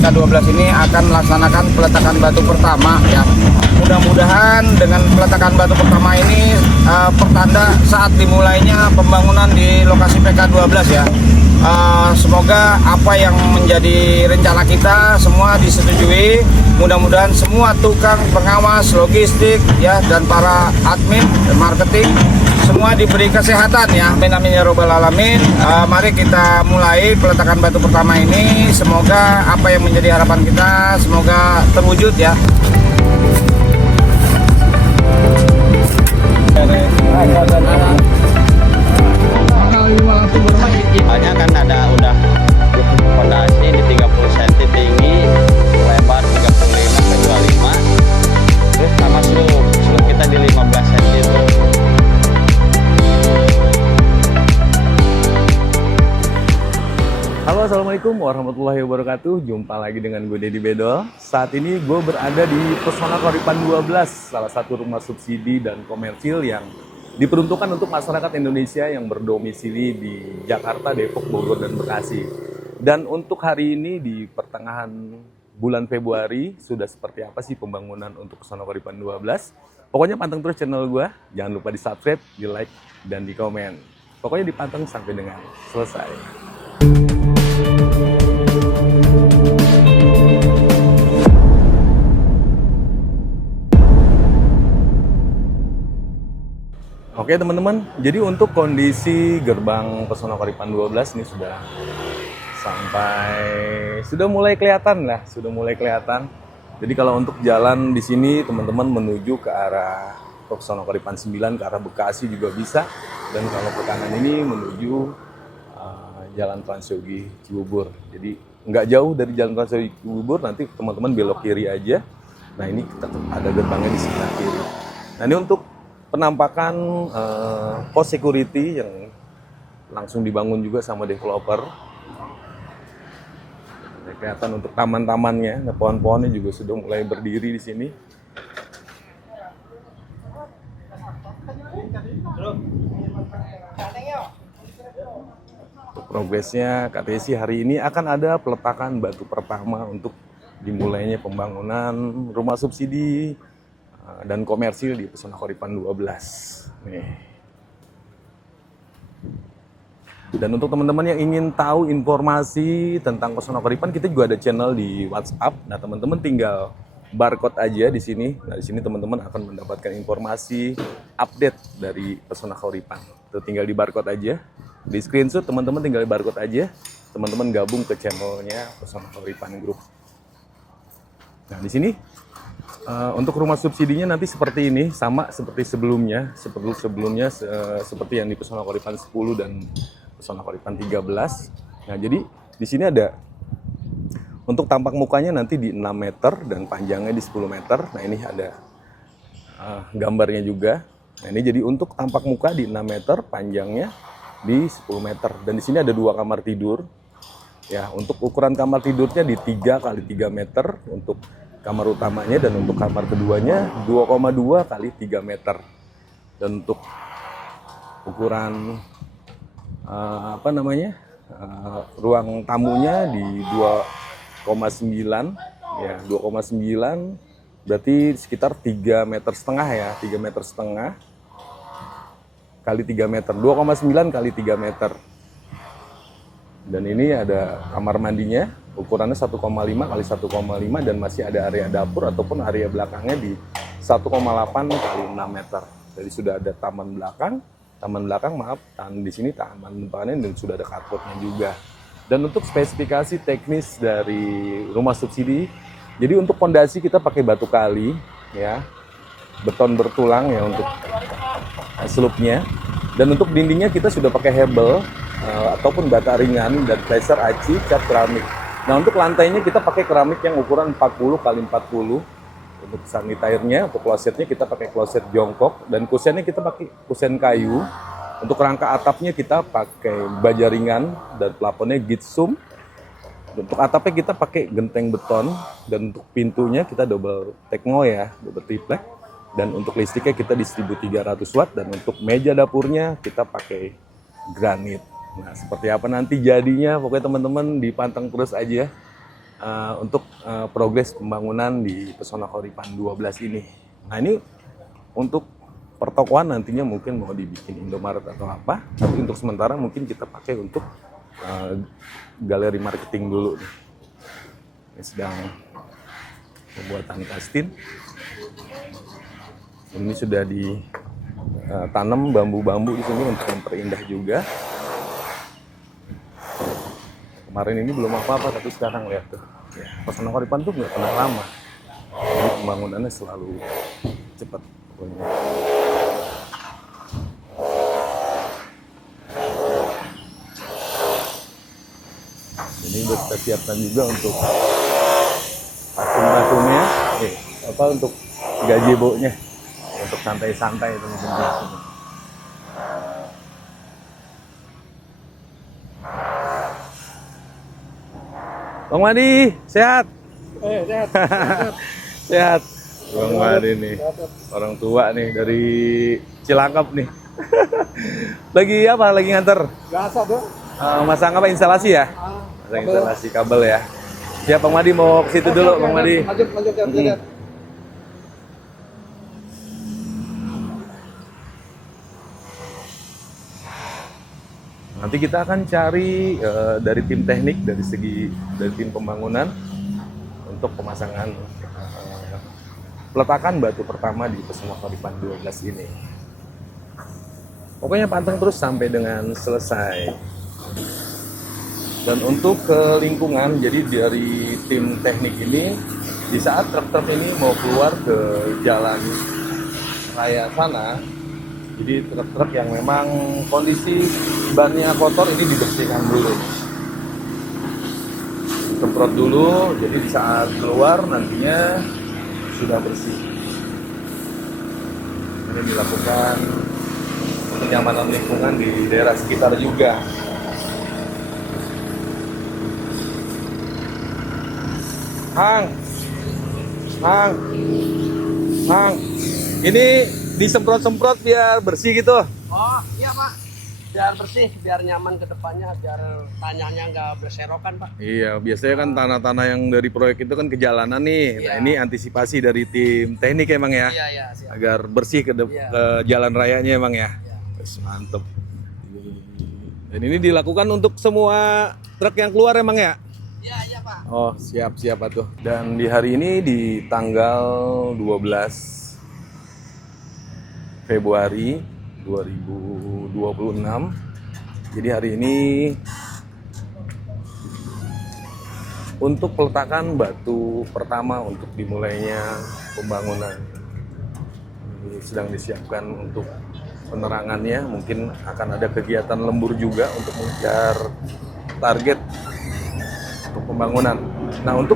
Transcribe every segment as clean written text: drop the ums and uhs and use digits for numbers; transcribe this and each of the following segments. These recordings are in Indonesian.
PK12 ini akan melaksanakan peletakan batu pertama ya. Mudah-mudahan dengan peletakan batu pertama ini pertanda saat dimulainya pembangunan di lokasi PK12 ya. Semoga apa yang menjadi rencana kita semua disetujui. Mudah-mudahan semua tukang pengawas logistik ya dan para admin dan marketing semua diberi kesehatan ya. Amin amin ya robbal alamin. Mari kita mulai peletakan batu pertama ini. Semoga apa yang menjadi harapan kita semoga terwujud ya. Soalnya kan ada udah fondasi di 30 cm tinggi, lebar 35 ke 25, terus sama slope kita di 15 cm itu. Halo, assalamualaikum warahmatullahi wabarakatuh. Jumpa lagi dengan gue Deddy Bedol. Saat ini gue berada di Pesona Koripan 12, salah satu rumah subsidi dan komersil yang diperuntukkan untuk masyarakat Indonesia yang berdomisili di Jakarta, Depok, Bogor, dan Bekasi. Dan untuk hari ini di pertengahan bulan Februari, sudah seperti apa sih pembangunan untuk Pesona Koripan 12? Pokoknya panteng terus channel gue, jangan lupa di subscribe, di like, dan di komen. Pokoknya dipanteng sampai dengan selesai. Oke teman-teman, jadi untuk kondisi gerbang Pesona Koripan 12 ini sudah mulai kelihatan lah, Jadi kalau untuk jalan di sini teman-teman menuju ke arah Pesona Koripan 9 ke arah Bekasi juga bisa, dan kalau ke kanan ini menuju Jalan Transyogi Cibubur. Jadi nggak jauh dari Jalan Transyogi Cibubur, nanti teman-teman belok kiri aja. Nah ini kita ada gerbangnya di sebelah kiri. Nah ini untuk penampakan pos security yang langsung dibangun juga sama developer. Kelihatan untuk taman-tamannya, nah, pohon-pohonnya juga sudah mulai berdiri di sini. Untuk progresnya katanya sih hari ini akan ada peletakan batu pertama untuk dimulainya pembangunan rumah subsidi dan komersil di Pesona Koripan 12. Nih. Dan untuk teman-teman yang ingin tahu informasi tentang Pesona Koripan, kita juga ada channel di WhatsApp. Nah, teman-teman tinggal barcode aja di sini. Nah, di sini teman-teman akan mendapatkan informasi update dari Pesona Koripan. Itu tinggal di barcode aja. Di screenshot teman-teman tinggal di barcode aja. Teman-teman gabung ke channelnya Pesona Koripan Group. Nah, di sini untuk rumah subsidinya nanti seperti ini, sama seperti sebelumnya, seperti yang di Pesona Koripan 10 dan Pesona Koripan 13. Nah, jadi di sini ada untuk tampak mukanya nanti di 6 meter dan panjangnya di 10 meter. Nah, ini ada gambarnya juga. Nah, ini jadi untuk tampak muka di 6 meter, panjangnya di 10 meter. Dan di sini ada 2 kamar tidur. Ya, untuk ukuran kamar tidurnya di 3 kali 3 meter untuk kamar utamanya, dan untuk kamar keduanya 2,2 kali 3 meter. Dan untuk ukuran ruang tamunya di 2,9 ya, 2,9 berarti sekitar 3,5 meter ya, 3,5 meter kali 3 meter, 2,9 kali 3 meter. Dan ini ada kamar mandinya, ukurannya 1,5 kali 1,5, dan masih ada area dapur ataupun area belakangnya di 1,8 kali 6 meter. Jadi sudah ada taman belakang di sini taman depannya, dan sudah ada carportnya juga. Dan untuk spesifikasi teknis dari rumah subsidi, jadi untuk fondasi kita pakai batu kali ya, beton bertulang ya untuk slope-nya. Dan untuk dindingnya kita sudah pakai hebel ataupun bata ringan dan plaster aci cat keramik. Nah, untuk lantainya kita pakai keramik yang ukuran 40 kali 40. Untuk sanitiernya, untuk klosetnya kita pakai kloset jongkok, dan kusennya kita pakai kusen kayu. Untuk rangka atapnya kita pakai baja ringan dan plafonnya gypsum. Untuk atapnya kita pakai genteng beton, dan untuk pintunya kita double tekno ya, double triplek. Dan untuk listriknya kita di 1300 watt, dan untuk meja dapurnya kita pakai granit. Nah, seperti apa nanti jadinya, pokoknya teman-teman dipanteng terus aja. untuk progres pembangunan di Pesona Koripan 12 ini. Nah ini untuk pertokoan nantinya mungkin mau dibikin Indomaret atau apa, tapi untuk sementara mungkin kita pakai untuk galeri marketing dulu nih. Ini sedang pembuatan kastin. Ini sudah ditanam bambu-bambu di sini untuk memperindah juga. Kemarin ini belum apa-apa, tapi sekarang lihat tuh. Ya, Pesona Koripan tuh nggak pernah lama. Jadi pembangunannya selalu cepat pokoknya. Ini udah kita siapkan juga untuk patung-patungnya, untuk gazebo-nya, untuk santai-santai teman-teman. Bang Madi, sehat? Sehat. Sehat. Bang Madi nih, orang tua nih dari Cilangkap nih. Lagi apa? Lagi nganter? Biasa tuh. Masang apa? Instalasi ya? Masang instalasi kabel ya. Siap Bang Madi, mau ke situ dulu Bang Madi. Lanjut. Nanti kita akan cari dari tim teknik, dari tim pembangunan untuk pemasangan peletakan batu pertama di Pesona Koripan 12 ini. Pokoknya panteng terus sampai dengan selesai. Dan untuk ke lingkungan, jadi dari tim teknik ini, di saat truk-truk ini mau keluar ke jalan raya sana, jadi truk-truk yang memang kondisi bannya kotor ini dibersihkan dulu. Semprot dulu, jadi di saat keluar nantinya sudah bersih. Ini dilakukan kenyamanan lingkungan di daerah sekitar juga. Hang, ini disemprot-semprot biar bersih gitu. Oh iya Pak, biar bersih, biar nyaman ke depannya, biar tanahnya nggak berserokan Pak. Iya, biasanya kan tanah-tanah yang dari proyek itu kan ke jalanan nih. Nah, Iya. ini antisipasi dari tim teknik emang ya, Iya siap. agar bersih ke Iya. ke jalan rayanya emang ya. Iya. Wes, mantep. Dan ini dilakukan untuk semua truk yang keluar emang ya? Iya Pak. Oh, siap-siap atuh. Dan di hari ini di tanggal 12 Februari 2026. Jadi hari ini untuk peletakan batu pertama untuk dimulainya pembangunan. Ini sedang disiapkan untuk penerangannya, mungkin akan ada kegiatan lembur juga untuk mengejar target untuk pembangunan. Nah, untuk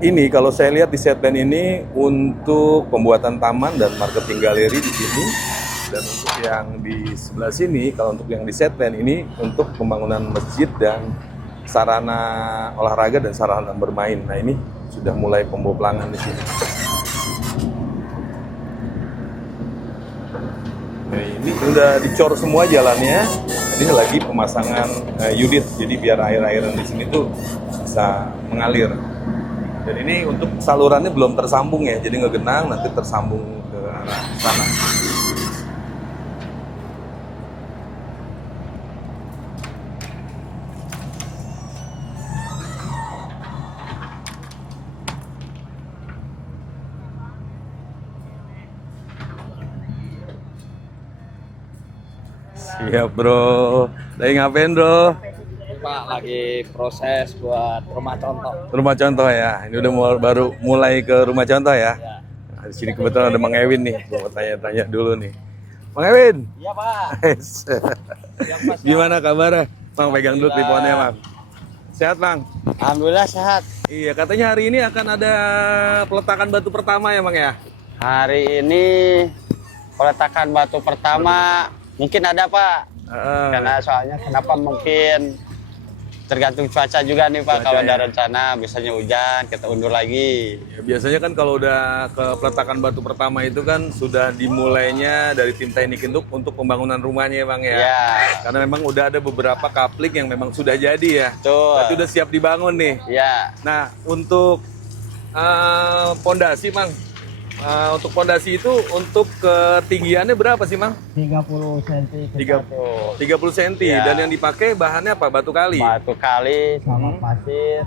ini kalau saya lihat di setplan ini untuk pembuatan taman dan marketing galeri di sini, dan untuk yang di sebelah sini, kalau untuk yang di setplan ini untuk pembangunan masjid dan sarana olahraga dan sarana bermain. Nah, ini sudah mulai pemboplangan di sini. Nah, ini udah dicor semua jalannya. Ini lagi pemasangan unit, jadi biar air-airan di sini tuh bisa mengalir. Dan ini untuk salurannya belum tersambung ya, jadi ngegenang nanti tersambung ke arah sana. Siap bro, lagi ngapain bro? Pak lagi proses buat rumah contoh. Rumah contoh ya, ini udah baru mulai ke rumah contoh ya. Nah, di sini kebetulan ada Mang Ewin nih, mau tanya-tanya dulu nih. Mang Ewin, Iya Pak. gimana kabarnya? Mang pegang dulu teleponnya Mang. Sehat Mang? Alhamdulillah sehat. Iya, katanya hari ini akan ada peletakan batu pertama ya Mang ya? Hari ini peletakan batu pertama mungkin ada Pak. Karena soalnya kenapa mungkin tergantung cuaca juga nih Pak. Cuaca, Kalau ada ya. rencana misalnya hujan, kita undur lagi. Ya, biasanya kan kalau udah ke peletakan batu pertama itu kan sudah dimulainya dari tim teknik untuk pembangunan rumahnya ya Bang ya. Ya, Karena memang udah ada beberapa kapling yang memang sudah jadi ya. betul. Berarti udah siap dibangun nih. Ya, Nah, untuk pondasi Bang, untuk pondasi itu untuk ketinggiannya berapa sih Bang? 30 cm Tiga- 30 cm. Ya. Dan yang dipakai bahannya apa? Batu kali. batu kali, sama pasir.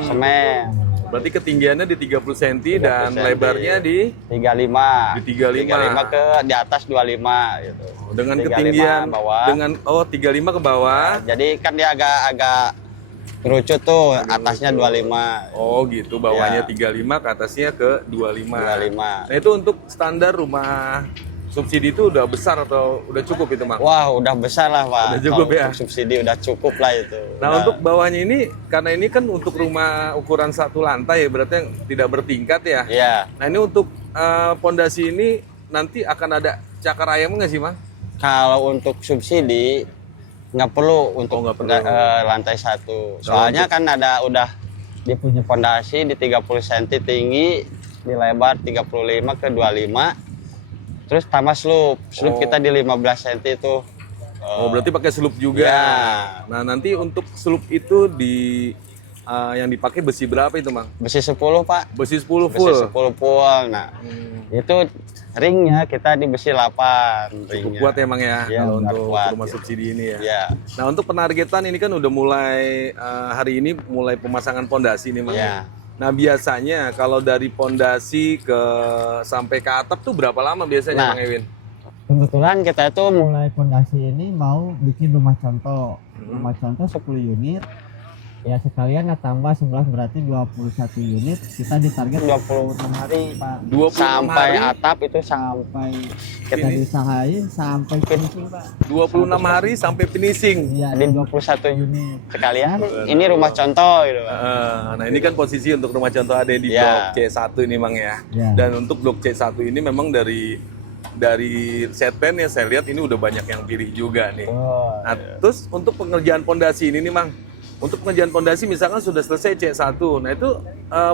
semen, Berarti ketinggiannya di 30 cm 30 dan cm. lebarnya di 35. Di 35. 35 ke di atas 25 gitu. dengan 35 ketinggian bawah. dengan 35 ke bawah. Jadi kan dia agak kerucut tuh, atasnya 25. Oh gitu, bawahnya Ya. 35 ke atasnya ke 25. 25. Nah, itu untuk standar rumah subsidi itu udah besar atau udah cukup itu, Mang? Wah, udah besar lah Pak. Udah cukup Kalau ya? untuk subsidi udah cukup lah itu. Nah, Udah. untuk bawahnya ini karena ini kan untuk rumah ukuran satu lantai ya, berarti yang tidak bertingkat ya. Iya. Nah, ini untuk pondasi ini nanti akan ada cakar ayam nggak sih, Mang? Kalau untuk subsidi nggak perlu untuk nggak perlu. lantai 1. Soalnya kan udah dia punya fondasi di 30 cm tinggi, di lebar 35 ke 25. Terus tambah slope. Oh. Slope kita di 15 cm itu. Oh, berarti pakai sloop juga. Ya. Nah, nanti untuk sloop itu yang dipakai besi berapa itu, Mang? Besi 10, Pak. Besi 10 Besi full. 10 full. Nah, itu ringnya kita di besi 8. Cukup Ringnya. kuat emang ya Iya, kalau benar untuk kuat, rumah gitu. subsidi ini ya. Iya. Nah, untuk penargetan ini kan udah mulai hari ini mulai pemasangan pondasi nih, Mang. Iya. Nah, biasanya kalau dari pondasi sampai ke atap tuh berapa lama biasanya, Nah. Bang Ewin? Kebetulan kita itu Mulai fondasi ini mau bikin rumah contoh. Rumah contoh 10 unit. Ya sekalian tambah 11 berarti 21 unit. Kita ditarget 26 hari, Pak. 26 sampai hari, atap itu sampai Kita Finish. diusahain sampai finishing, Pak. 26 hari sampai finishing. Iya, di ada 21 unit. sekalian. Ini rumah contoh gitu, Pak. Nah, ini kan posisi untuk rumah contoh ada di Ya. blok C1 ini, Mang ya. Ya. Dan untuk blok C1 ini memang dari set plan ya saya lihat ini udah banyak yang pilih juga nih. Oh, Nah, terus untuk pengerjaan pondasi ini nih, Mang. Untuk pengerjaan pondasi misalkan sudah selesai C1. Nah, itu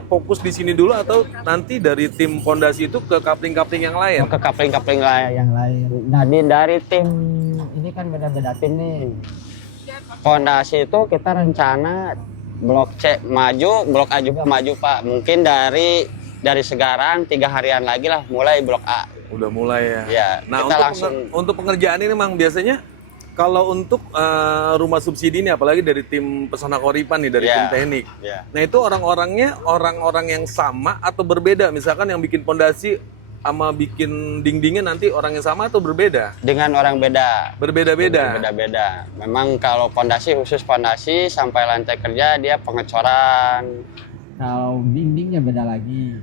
fokus di sini dulu atau nanti dari tim pondasi itu ke kapling-kapling yang lain? ke kapling-kapling lain. Yang lain. Jadi dari tim ini kan beda-beda tim nih. Fondasi itu kita rencana blok C maju, blok A juga maju Pak. Mungkin dari sekarang 3 harian lagi lah mulai blok A. Udah mulai ya. Ya, Nah, kita untuk langsung untuk pengerjaan ini, Mang, biasanya kalau untuk rumah subsidi ini apalagi dari tim Pesona Koripan nih dari tim Ya. teknik. ya. Nah, itu orang-orang yang sama atau berbeda? Misalkan yang bikin pondasi sama bikin dindingnya nanti orang yang sama atau berbeda? Dengan orang beda. Berbeda-beda. Beda-beda. Memang kalau fondasi khusus fondasi sampai lantai kerja dia pengecoran Kalau dindingnya beda lagi.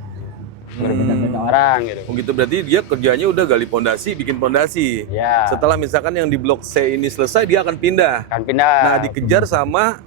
berbeda-beda orang gitu. Oh gitu, berarti dia kerjanya udah gali pondasi, bikin pondasi. Ya. Setelah misalkan yang di blok C ini selesai, dia akan pindah. Akan pindah. Nah, dikejar sama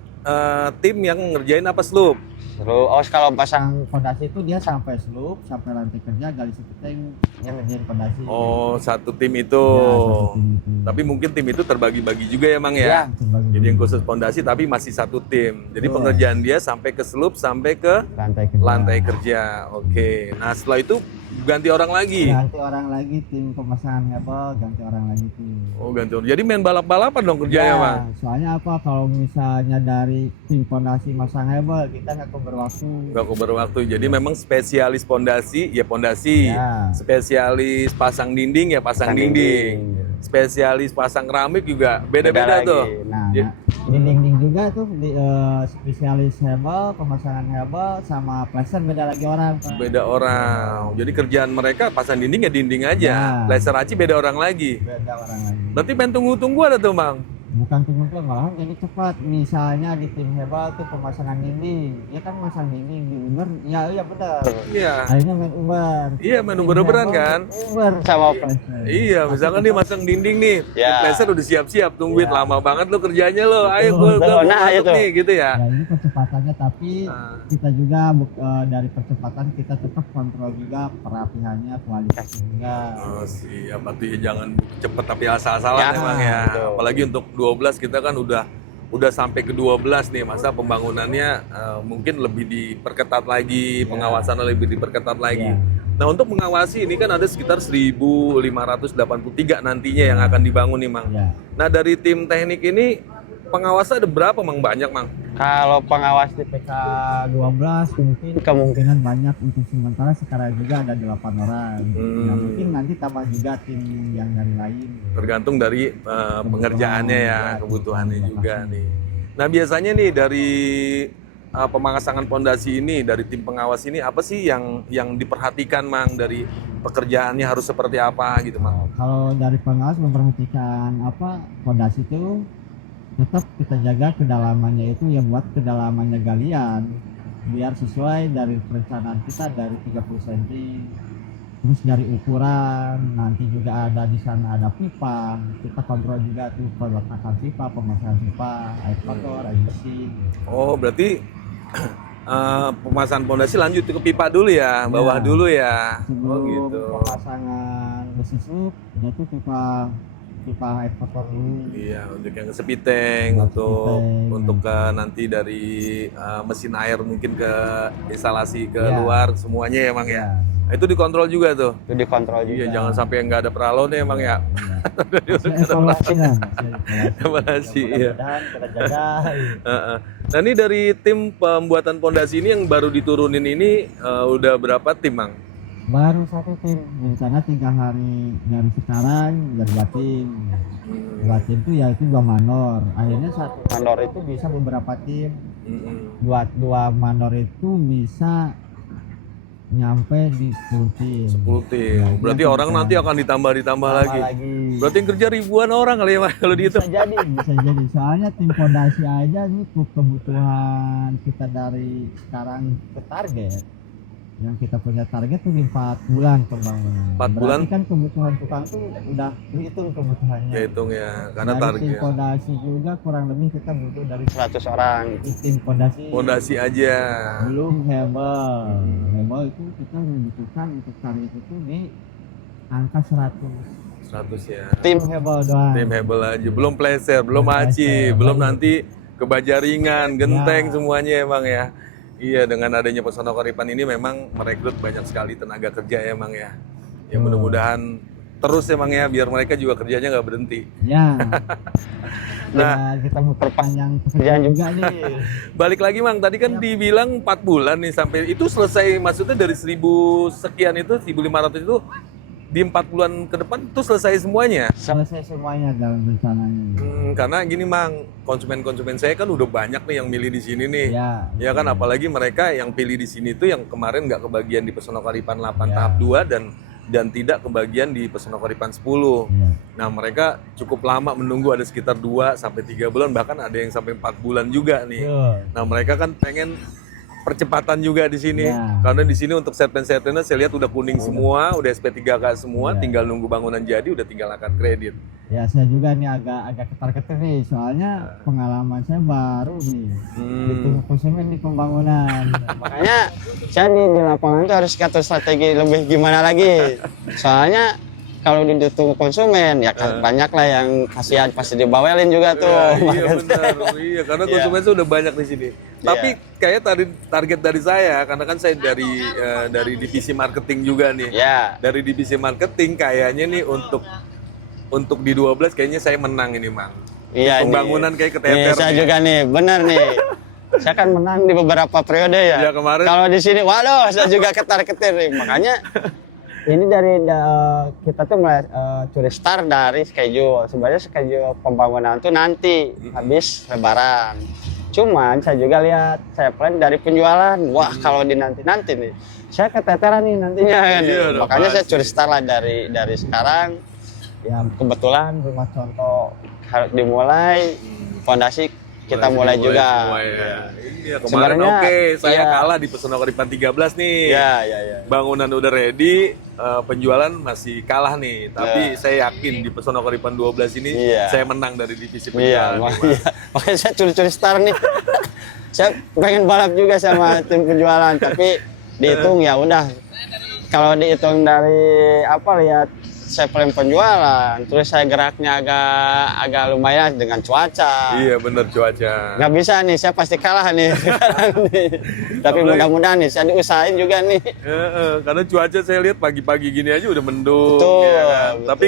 tim yang ngerjain apa slope. Terus kalau pasang Fondasi itu dia sampai slope, sampai lantai kerja, gali seketeng, yang ngerjain fondasi. Oh, satu tim itu. Ya, satu tim itu. Tapi mungkin tim itu terbagi-bagi juga ya, Mang Ya. ya. Terbagi. Jadi yang khusus pondasi tapi masih satu tim. Jadi Betul. pengerjaan dia sampai ke slope, sampai ke lantai kerja. lantai kerja. Oke. Nah, setelah itu ganti orang lagi. Ganti orang lagi, tim pemasangan hebel, ganti orang lagi tuh. Oh, ganti orang. Jadi main balap-balapan dong kerjanya, Mang. Soalnya apa? Kalau misalnya dari tim fondasi masang hebel, kita nggak berwaktu. Gak berwaktu. Jadi memang spesialis pondasi ya pondasi. Ya. Spesialis pasang dinding ya pasang Pasang dinding. dinding. Spesialis pasang keramik juga beda-beda Beda tuh. lagi. Nah, Ya. di dinding juga tuh spesialis hebel, pemasangan hebel, sama plaster beda lagi orang, Pak. Beda orang. Jadi kerjaan mereka pasang dinding ya dinding aja. Ya. Laser aci beda orang lagi. Beda orang lagi. Berarti main tunggu-tunggu ada tuh, Mang. Bukan tunggu malahan ini cepat. Misalnya di tim hebel tuh pemasangan dinding, dia kan masang dinding di Uber, ya iya benar. Iya. Akhirnya main Uber. Iya, main Tim Uber-Uberan hebel, kan? Uber Sama Iya, misalkan nih masang dinding nih, Ya. laser udah siap-siap, tungguin lama banget lo kerjanya lo, ayo gue Betul. Nah, masuk itu. nih, gitu ya. Ya ini percepatannya, tapi Nah. kita juga dari percepatan kita tetap kontrol juga perapihannya, kualitasnya juga. Oh siap, berarti jangan cepet tapi asal-asalan Ya, emang ya. betul. Apalagi untuk 12 kita kan udah udah sampai ke 12 nih, masa pembangunannya mungkin lebih diperketat lagi, pengawasannya lebih diperketat lagi. Nah, untuk mengawasi ini kan ada sekitar 1.583 nantinya yang akan dibangun nih, Mang. Nah, dari tim teknik ini pengawas ada berapa, Mang? Banyak, Mang? Kalau pengawas di PK 12 mungkin kemungkinan banyak, untuk sementara sekarang juga ada 8 orang. Nah, mungkin nanti tambah juga tim yang dari lain. Tergantung dari pengerjaannya ya, kebutuhannya juga nih. Nah, biasanya nih dari pemasangan pondasi ini, dari tim pengawas ini, apa sih yang diperhatikan, Mang, dari pekerjaannya harus seperti apa gitu, Mang? Kalau dari pengawas memperhatikan pondasi itu tetap kita jaga kedalamannya, itu yang buat kedalamannya galian biar sesuai dari perencanaan kita dari 30 cm. Terus dari ukuran nanti juga ada di sana ada pipa, kita kontrol juga tuh peletakan pipa, pemasangan pipa, air kotor, air bersih. Oh, berarti pemasangan pondasi lanjut ke pipa dulu ya, bawah dulu ya. Sebelum Oh gitu. pemasangan besi sup, itu pipa air kotor dulu. Iya, untuk yang sepiteng, untuk ke nanti dari mesin air mungkin ke instalasi ke luar semuanya ya, Mang ya. Nah, itu dikontrol juga tuh. itu dikontrol juga. Iya, jangan sampai nggak ada peralonnya, Mang ya. Evaluasi lah. Evaluasi, iya. Kita jaga. Nah, ini dari tim pembuatan pondasi ini yang baru diturunin ini udah berapa tim, Mang? Baru 1 tim, rencana 3 hari dari sekarang jadi 2 tim. 2 tim itu yaitu 2 manor. Akhirnya 1 manor itu bisa beberapa tim. Dua manor itu bisa nyampe di 10 tim. 10 tim. Nah, berarti orang nanti akan ditambah lagi. Berarti yang kerja ribuan orang kali ya, Mas, kalau bisa dihitung. bisa jadi. Soalnya tim fondasi aja nih untuk kebutuhan kita dari sekarang ke target. Yang kita punya target tuh di 4 bulan pembangunan. 4 bulan? Berarti kan kebutuhan tukang tuh udah dihitung kebutuhannya. Ya hitung ya, karena Dari target. tim fondasi juga kurang lebih kita butuh dari 100 orang. tim fondasi. Fondasi aja. Belum hebel. Hebel itu kita membutuhkan untuk target itu di angka 100. 100 ya. Tim hebel doang. Tim hebel aja, belum pleser, belum aci, belum nanti kebajaringan, genteng semuanya emang ya. Iya, dengan adanya Pesona Koripan ini memang merekrut banyak sekali tenaga kerja emang ya. Ya mudah-mudahan terus emang ya, biar mereka juga kerjanya nggak berhenti. Ya. Nah, kita mau perpanjang pekerjaan juga nih. Balik lagi, Mang, tadi kan dibilang 4 bulan nih sampai itu selesai, maksudnya dari 1000 sekian itu, 1500 itu di 4 bulan ke depan itu selesai semuanya. Selesai semuanya dalam rencananya. Karena gini, Mang, konsumen-konsumen saya kan udah banyak nih yang milih di sini nih. Ya kan, apalagi mereka yang pilih di sini tuh yang kemarin nggak kebagian di Pesona Koripan 8 tahap 2 dan tidak kebagian di Pesona Koripan 10. Nah, mereka cukup lama menunggu, ada sekitar 2 sampai 3 bulan, bahkan ada yang sampai 4 bulan juga nih. Nah, mereka kan pengen percepatan juga di sini. Karena di sini untuk setmen-setmennya saya lihat udah kuning semua, udah SP3K semua, tinggal nunggu bangunan jadi, udah tinggal akad kredit. Ya, saya juga nih agak ketar-ketir nih, soalnya pengalaman saya baru nih. Ditunggu konsumen di pembangunan. Makanya saya di lapangan tuh harus ngatur strategi lebih gimana lagi. Soalnya kalau ditunggu konsumen ya kan banyak lah yang kasihan pasti dibawelin juga tuh. Iya benar, iya karena konsumen tuh udah banyak di sini. Tapi kayak target dari saya, karena kan saya dari divisi marketing juga nih. Dari divisi marketing kayaknya nih untuk di 12 kayaknya saya menang ini, Mang. Iya, pembangunan kayak keteter. Saya juga nih, benar nih. Saya kan menang di beberapa periode ya. Ya kemarin. Kalau di sini, waduh, saya juga ketar-ketir nih. Makanya ini dari kita tuh mulai curi start dari schedule. Sebenarnya schedule pembangunan tuh nanti habis Lebaran. Cuman saya juga lihat, saya plan dari penjualan. Wah, kalau di nanti nih, saya keteteran nih nantinya kan. Makanya saya curi start lah dari sekarang. Ya kebetulan rumah contoh harus dimulai, fondasi kita mulai juga. Iya, kemarin saya kalah di Pesona Koripan 13 nih. Iya. Bangunan udah ready, penjualan masih kalah nih. Tapi saya yakin di Pesona Koripan 12 ini saya menang dari divisi penjualan. Makanya saya curi-curi start nih. Saya pengen balap juga sama tim penjualan, tapi dihitung ya udah. Kalau dihitung dari lihat saya plan penjualan, terus saya geraknya agak lumayan dengan cuaca. Iya bener cuaca. Nggak bisa nih, saya pasti kalah nih sekarang nih. Tapi mudah-mudahan nih, saya diusahain juga nih. Karena cuaca saya lihat pagi-pagi gini aja udah mendung. Betul, Ya kan? betul. Tapi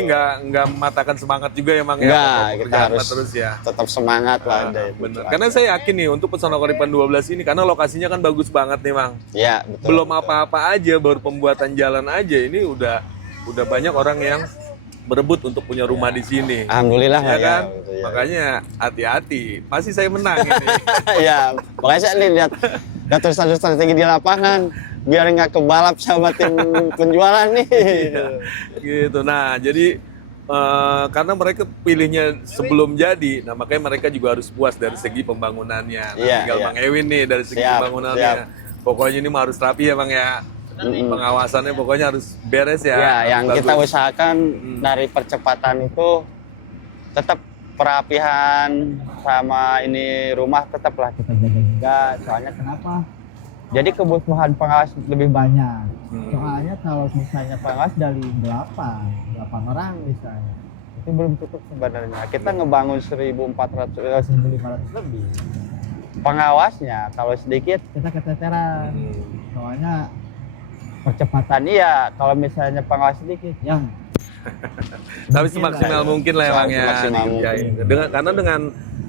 nggak mematahkan semangat juga ya Mang. Enggak, Ya, kita kerjaan harus terus ya. tetap semangat lah. ada itu. Bener. Karena saya yakin nih untuk Pesona Koripan 12 ini karena lokasinya kan bagus banget nih Mang. Iya, betul. Belum apa-apa aja, baru pembuatan jalan aja ini udah banyak orang yang berebut untuk punya rumah di sini. Alhamdulillah Ya lah kan? gitu ya. Makanya hati-hati. Pasti saya menang ini. Ya, makanya saya nih lihat strategi di lapangan biar nggak kebalap sama tim penjualan nih. Gitu. Nah, jadi karena mereka pilihnya sebelum jadi, nah makanya mereka juga harus puas dari segi pembangunannya. Nah, Iya, tinggal iya. Bang Ewin nih dari segi Siap, pembangunannya. siap. Pokoknya ini mah harus rapi ya Bang ya. Pengawasannya pokoknya harus beres ya. Ya, harus yang bagus. kita usahakan dari percepatan itu tetap perapihan sama ini rumah tetaplah Kita jaga juga. Soalnya kenapa? Jadi kebutuhan pengawas lebih banyak. Soalnya kalau misalnya pengawas dari 8 orang misalnya, itu belum cukup sebenarnya. Kita ngebangun 1.500 lebih. pengawasnya, kalau sedikit Kita keteteran. Soalnya percepatan iya. Kalau misalnya pengawas sedikit, yang Tapi semaksimal mungkin lah ya Bang ya. Semaksimal Ya, mungkin. karena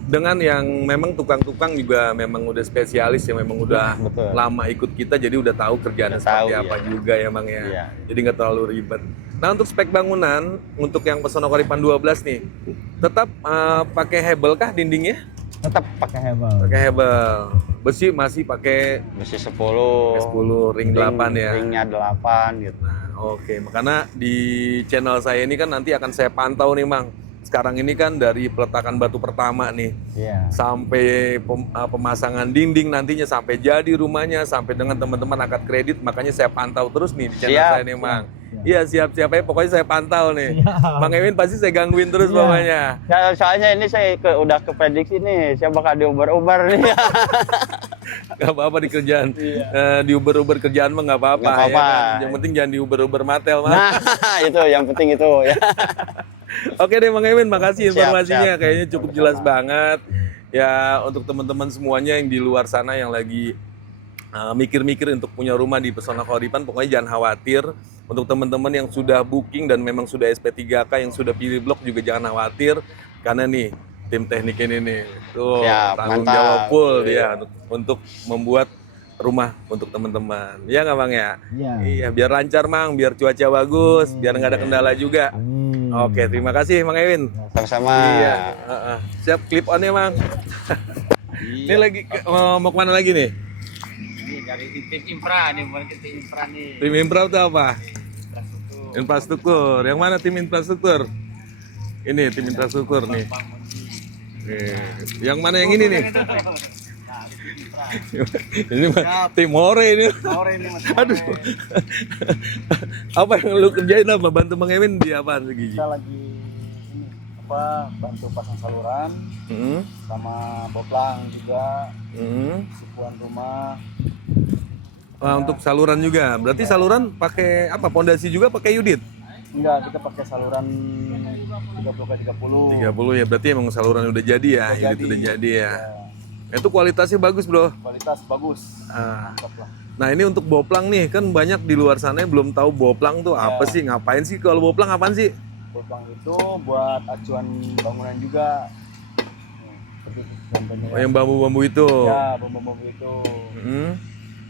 dengan yang memang tukang-tukang juga memang udah spesialis yang memang udah Betul. lama ikut kita jadi udah tahu kerjaannya Udah seperti tahu, apa iya. juga ya Bang ya. Iya. Jadi nggak terlalu ribet. Nah untuk spek bangunan untuk yang Pesona Koripan 12 nih tetap pakai hebel kah dindingnya? tetap pakai hebel. Pakai hebel. Besi masih pakai besi 10, 10 ring 8 ya. ringnya 8 gitu. Oke, makanya di channel saya ini kan nanti akan saya pantau nih Mang. Sekarang ini kan dari peletakan batu pertama nih Iya. sampai pemasangan dinding nantinya sampai jadi rumahnya sampai dengan teman-teman akad kredit, makanya saya pantau terus nih di channel Siap. saya nih Mang. Iya siap-siap ya, pokoknya saya pantau nih. Bang Ewin pasti saya gangguin terus pokoknya. Ya, soalnya ini saya udah keprediksi nih, saya bakal diuber-uber nih. Gak apa-apa di kerjaan, diuber-uber kerjaan mah gak apa-apa. Nggak apa-apa. Ya kan? Yang penting jangan diuber-uber matel Mang. Nah, itu yang penting itu ya. Oke deh Bang Ewin, makasih Siap, informasinya. siap. Kayaknya cukup jelas banget. Ya untuk teman-teman semuanya yang di luar sana yang lagi mikir-mikir untuk punya rumah di Pesona Koripan, pokoknya jangan khawatir. Untuk teman-teman yang sudah booking dan memang sudah SP3K yang sudah pilih blok juga jangan khawatir. Karena nih tim teknik ini nih, tuh Siap, tanggung mantap. jawab full dia untuk membuat rumah untuk teman-teman. Iya nggak Bang ya? Iya. Iya, biar lancar Mang, biar cuaca bagus, biar nggak ada kendala juga. Oke, terima kasih Mang Ewin. Sama-sama. Iya, siap clip on ya Mang. Ini lagi mau kemana lagi nih? Ini dari tim infra nih, bukan tim infra nih. Tim infra itu apa? Infrastruktur. Yang mana tim infrastruktur? Ini tim infrastruktur nih. Nih. Yang mana yang ini nih? Ini mah tim Hore ini. Aduh. Apa yang lu kerjain apa? Bantu Bang Ewin di apaan Gigi? Kita lagi ini bantu pasang saluran Hmm. sama boplang juga, Hmm. sukuan rumah. Untuk saluran juga. Berarti saluran pakai apa? Pondasi juga pakai Yudit? Enggak, kita pakai saluran 30x30. 30 ya. Berarti emang saluran udah jadi ya. Udah Yudit udah jadi ya. Ya, Itu kualitasnya bagus, Bro. kualitas bagus. Ah. Mantap lah. Nah, ini untuk boplang nih. Kan banyak di luar sana yang belum tahu boplang tuh apa sih? Ngapain sih kalau boplang apaan sih? Boplang itu buat acuan bangunan juga. Seperti itu contohnya. Oh, yang bambu-bambu itu. Ya, bambu-bambu itu. Hmm.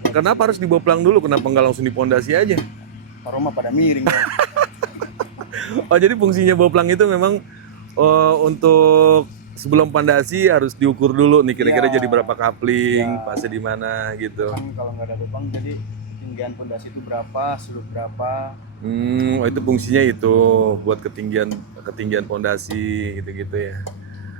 Kenapa harus diboplang dulu? Kenapa nggak langsung dipondasi aja? Rumah pada miring. Oh, jadi fungsinya boplang itu memang untuk sebelum pondasi harus diukur dulu nih kira-kira Ya. jadi berapa kapling, Ya. fase di mana gitu. Kan kalau nggak ada boplang, jadi ketinggian pondasi itu berapa, sudut berapa. Oh, itu fungsinya itu buat ketinggian pondasi gitu-gitu ya.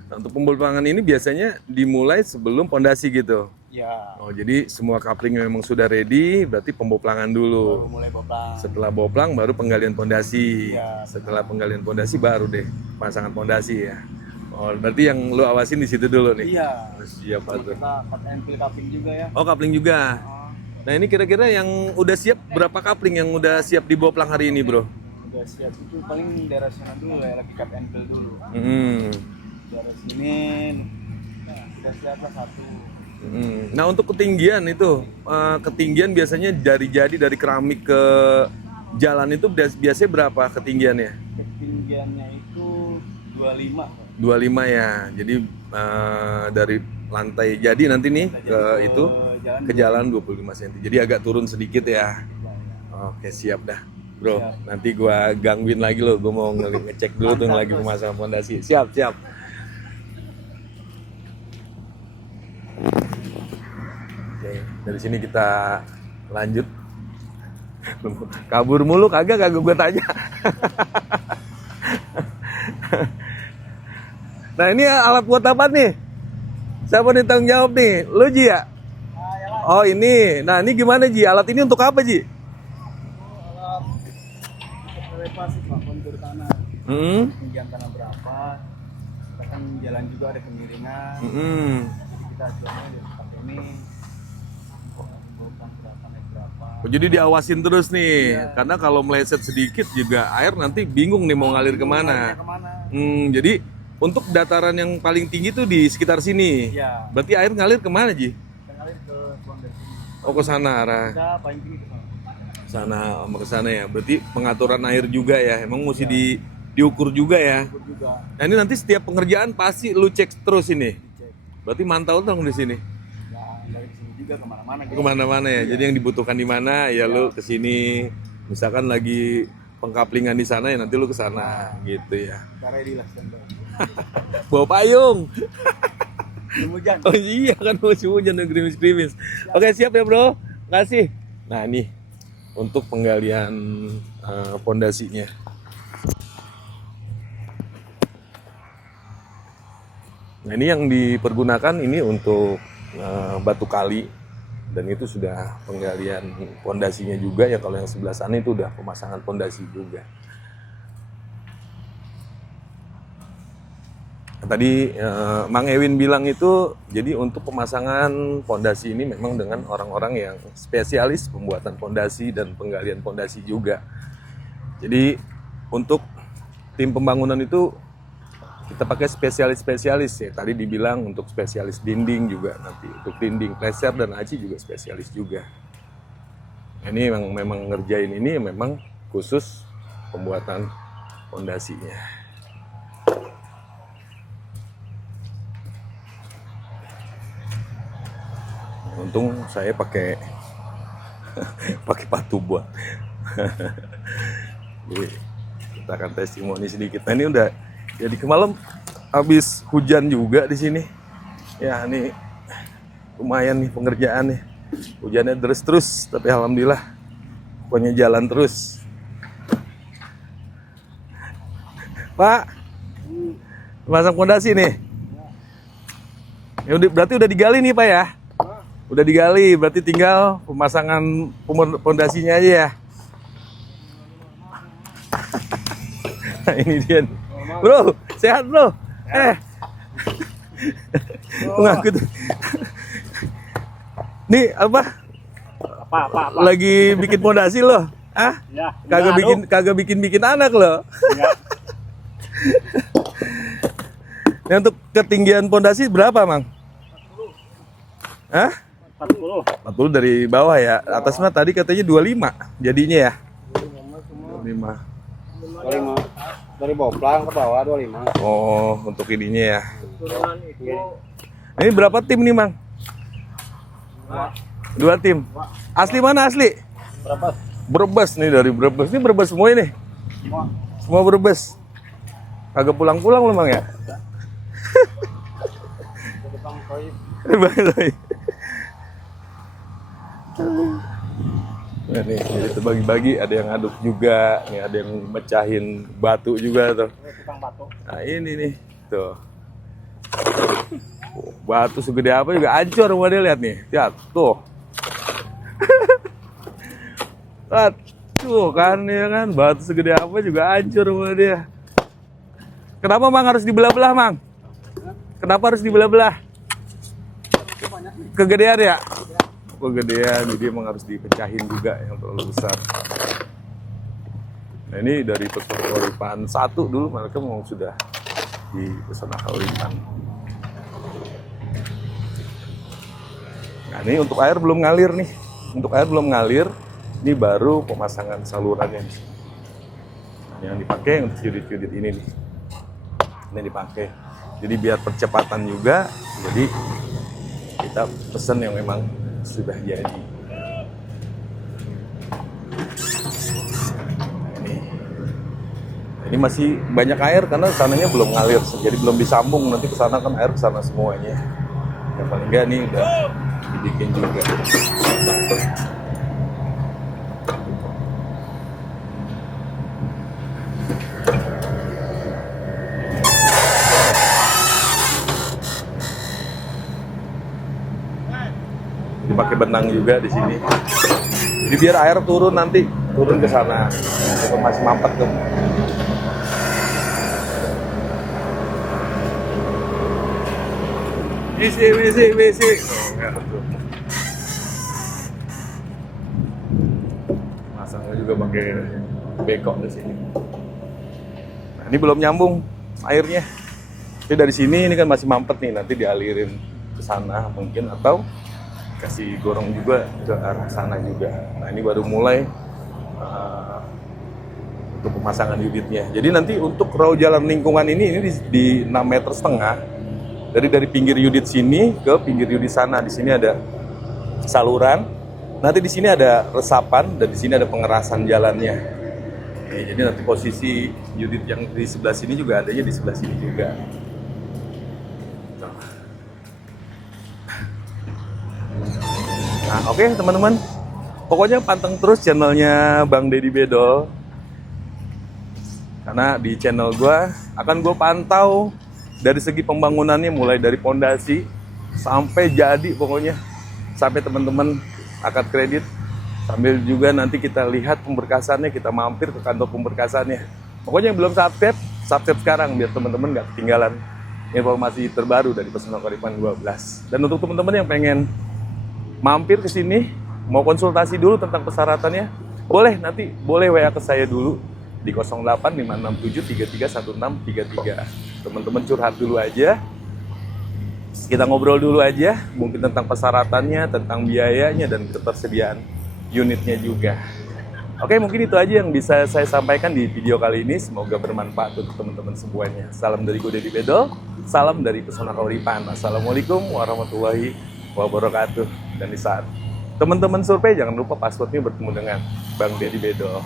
Nah, untuk pembopangan ini biasanya dimulai sebelum pondasi gitu. Ya, Oh, jadi semua kapling memang sudah ready, berarti pemboplangan dulu. baru mulai boplang. Setelah boplang baru penggalian pondasi. Iya. Setelah penggalian pondasi baru deh pasangan pondasi ya. Oh, berarti yang lu awasin di situ dulu nih. Iya. Siap tuh. Kita pakai empil kapling juga ya. Oh, kapling juga. Nah, ini kira-kira yang udah siap berapa kapling yang udah siap diboplang hari ini, Bro? udah siap itu paling daerah sana dulu ya, lagi cut and fill dulu. Daerah sini sudah siap lah satu. Nah untuk ketinggian itu, ketinggian biasanya dari keramik ke jalan itu biasanya berapa ketinggiannya? Ketinggiannya itu 25. 25 ya, jadi dari lantai jadi nanti nih ke itu ke jalan 25 cm, jadi agak turun sedikit ya. Oke siap dah bro, nanti gua gangguin lagi lo, gua mau ngecek dulu tuh yang lagi pemasangan fondasi. Siap. Oke, dari sini kita lanjut. Kabur mulu kagak gue tanya. Nah ini alat buat apa nih? Siapa nih tanggung jawab nih? Lu Ji ya? Oh ini, nah ini gimana Ji? Alat ini untuk apa Ji? Alat elevasi Pak, kontur tanah. Ketinggian tanah berapa? Kita kan jalan juga ada kemiringan. Jadi kita acuannya di tempat ini. Jadi diawasin terus nih, karena kalau meleset sedikit juga air nanti bingung nih mau ngalir kemana. Jadi untuk dataran yang paling tinggi tuh di sekitar sini. Ya. Berarti air ngalir kemana Ji? Ngalir ke Pondasi. Oh ke sana arah. Kita paling tinggi ke sana. Ke sana ya. Berarti pengaturan air juga ya. Emang mesti diukur juga ya. Nah ini nanti setiap pengerjaan pasti lu cek terus ini. Berarti mantau dong di sini. Dari sini juga kemana-mana. Kemana-mana ya. Jadi yang dibutuhkan di mana ya lu ke sini. Misalkan lagi pengkaplingan di sana ya nanti lu ke sana gitu ya. Cara dilaksanakan. Bawa payung. Hujan. Oh iya kan musim hujan dan gerimis-gerimis. Oke siap ya bro. Makasih. Nah ini untuk penggalian pondasinya. Nah ini yang dipergunakan ini untuk batu kali, dan itu sudah penggalian pondasinya juga ya. Kalau yang sebelah sana itu udah pemasangan pondasi juga. Tadi Mang Ewin bilang itu jadi untuk pemasangan pondasi ini memang dengan orang-orang yang spesialis pembuatan pondasi dan penggalian pondasi juga. Jadi untuk tim pembangunan itu kita pakai spesialis-spesialis ya. Tadi dibilang untuk spesialis dinding juga, nanti untuk dinding pleser dan aci juga spesialis juga. Ini memang ngerjain ini memang khusus pembuatan pondasinya. Untung saya pakai batu buat. Jadi kita akan testimoni sedikit. Nah ini udah jadi kemalam habis hujan juga di sini. Ya ini lumayan nih pengerjaan nih. Hujannya deras terus, tapi alhamdulillah pokoknya jalan terus. Pak, pasang pondasi nih. Ya, berarti udah digali nih Pak ya? Udah digali, berarti tinggal pemasangan pondasinya aja ya. Nah, ini dia. Bro, sehat bro. Ngakut. Nih apa? Apa? Lagi bikin pondasi loh. Ah? Ya. Kagak bikin anak loh. Ya. Nah, untuk ketinggian pondasi berapa, Mang? 40. Hah? 40 dari bawah ya. Atas mah tadi katanya 25 jadinya ya. 25. Dari bawah ke bawah 25. Oh, untuk ininya ya. Ini berapa tim nih, Mang? 2 tim. Asli mana asli? Brebes nih, dari Brebes. Ini Brebes semua ini. Semua Brebes. Kagak pulang-pulang lu, Mang ya? Bang Roy. Nah, nih, jadi terbagi-bagi, ada yang aduk juga, nih ada yang mecahin batu juga tuh. Nah ini nih, tuh. Batu segede apa juga hancur rumah dia, lihat nih, lihat tuh. Tuh kan, ya kan, batu segede apa juga hancur rumah dia. Kenapa Mang harus dibelah-belah, Mang? Kenapa harus dibelah-belah? Kegedean ya? Kegedean, jadi emang harus dipecahin juga yang terlalu besar. Nah ini dari Pesona Kauripan 1 dulu mereka memang sudah di Pesona Kauripan. Nah ini untuk air belum ngalir nih. Untuk air belum ngalir, ini baru pemasangan salurannya. Nah, yang dipakai untuk unit-unit ini nih. Ini dipakai. Jadi biar percepatan juga, jadi kita pesen yang memang sudah jadi. Ini masih banyak air karena sananya belum ngalir, jadi belum disambung. Nanti ke sana kan air ke sana semuanya. Yang paling enggak nih udah dibikin juga. Dipakai benang juga di sini. Jadi biar air turun nanti turun ke sana. Itu masih mampet tuh. Isi. Masangnya juga pakai bekok di sini. Nah, ini belum nyambung airnya. Jadi dari sini ini kan masih mampet nih, nanti dialirin ke sana mungkin atau kasih gorong juga ke arah sana juga. Nah, ini baru mulai untuk pemasangan unitnya. Jadi nanti untuk raw jalan lingkungan ini di 6,5 meter. Dari pinggir unit sini ke pinggir unit sana. Di sini ada saluran. Nanti di sini ada resapan dan di sini ada pengerasan jalannya. Oke, jadi nanti posisi unit yang di sebelah sini juga adanya di sebelah sini juga. Nah, oke teman-teman. Pokoknya panteng terus channelnya Bang Deddy Bedol. Karena di channel gua akan gue pantau dari segi pembangunannya, mulai dari pondasi sampai jadi, pokoknya sampai teman-teman akad kredit, sambil juga nanti kita lihat pemberkasannya, kita mampir ke kantor pemberkasannya. Pokoknya yang belum subscribe sekarang biar teman-teman nggak ketinggalan informasi terbaru dari Pesona Kauripan 12. Dan untuk teman-teman yang pengen mampir ke sini, mau konsultasi dulu tentang persyaratannya, boleh WA ke saya dulu di 0856733163. Teman-teman curhat dulu aja, kita ngobrol dulu aja, mungkin tentang persyaratannya, tentang biayanya, dan ketersediaan unitnya juga. Oke, mungkin itu aja yang bisa saya sampaikan di video kali ini. Semoga bermanfaat untuk teman-teman semuanya. Salam dari gue Deddy Bedol, salam dari Pesona Kauripan. Assalamualaikum warahmatullahi wabarakatuh. Dan di saat teman-teman survei, jangan lupa passwordnya bertemu dengan Bang Deddy Bedol.